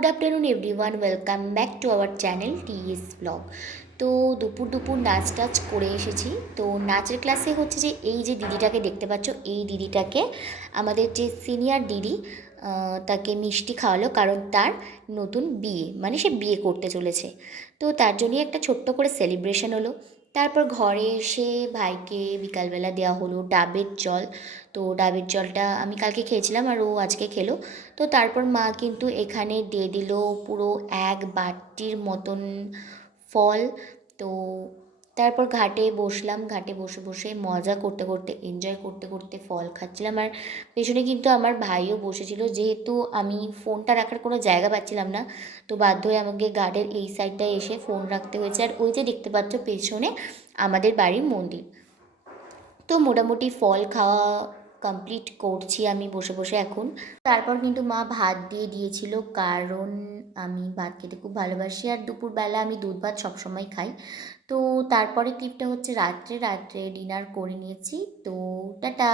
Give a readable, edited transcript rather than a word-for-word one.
Good afternoon everyone, welcome back to our channel TS blog. তো দুপুর দুপুর নাচ টাচ করে এসেছি। তো নাচের ক্লাসে হচ্ছে যে এই যে দিদিটাকে দেখতে পাচ্ছ, এই দিদিটাকে আমাদের যে সিনিয়র দিদি তাকে মিষ্টি খাওয়ালো, কারণ তার নতুন বিয়ে, মানে সে বিয়ে করতে চলেছে। তো তার জন্যই একটা ছোট্ট করে সেলিব্রেশন হলো। তারপর ঘরে এসে ভাইকে বিকালবেলা দেওয়া হলো ডাবের জল। তো ডাবের জলটা আমি কালকে খেয়েছিলাম আর ও আজকে খেলো। তো তারপর মা কিন্তু এখানে দিয়ে দিল পুরো এক বাটির মতন ফল। তো তারপর ঘাটে বসলাম, ঘাটে বসে বসে মজা করতে করতে, এনজয় করতে করতে ফল খাচ্ছিলাম। আর পেছনে কিন্তু আমার ভাইও বসেছিল, যেহেতু আমি ফোনটা রাখার কোনো জায়গা পাচ্ছিলাম না, তো বাধ্য হয়ে আমাকে গার্ডের এই সাইডটায় এসে ফোন রাখতে হয়েছে। আর ওই যে দেখতে পাচ্ছ পেছনে আমাদের বাড়ির মন্দির। তো মোটামুটি ফল খাওয়া কমপ্লিট করছি আমি বসে বসে এখন। তারপর কিন্তু মা ভাত দিয়ে দিয়েছিল, কারণ আমি ভাত খেতে খুব ভালোবাসি আর দুপুরবেলা আমি দুধ ভাত সবসময় খাই। তো তারপরে ক্লিপটা হচ্ছে রাত্রে রাত্রে ডিনার করে নিয়েছি। তো টাটা।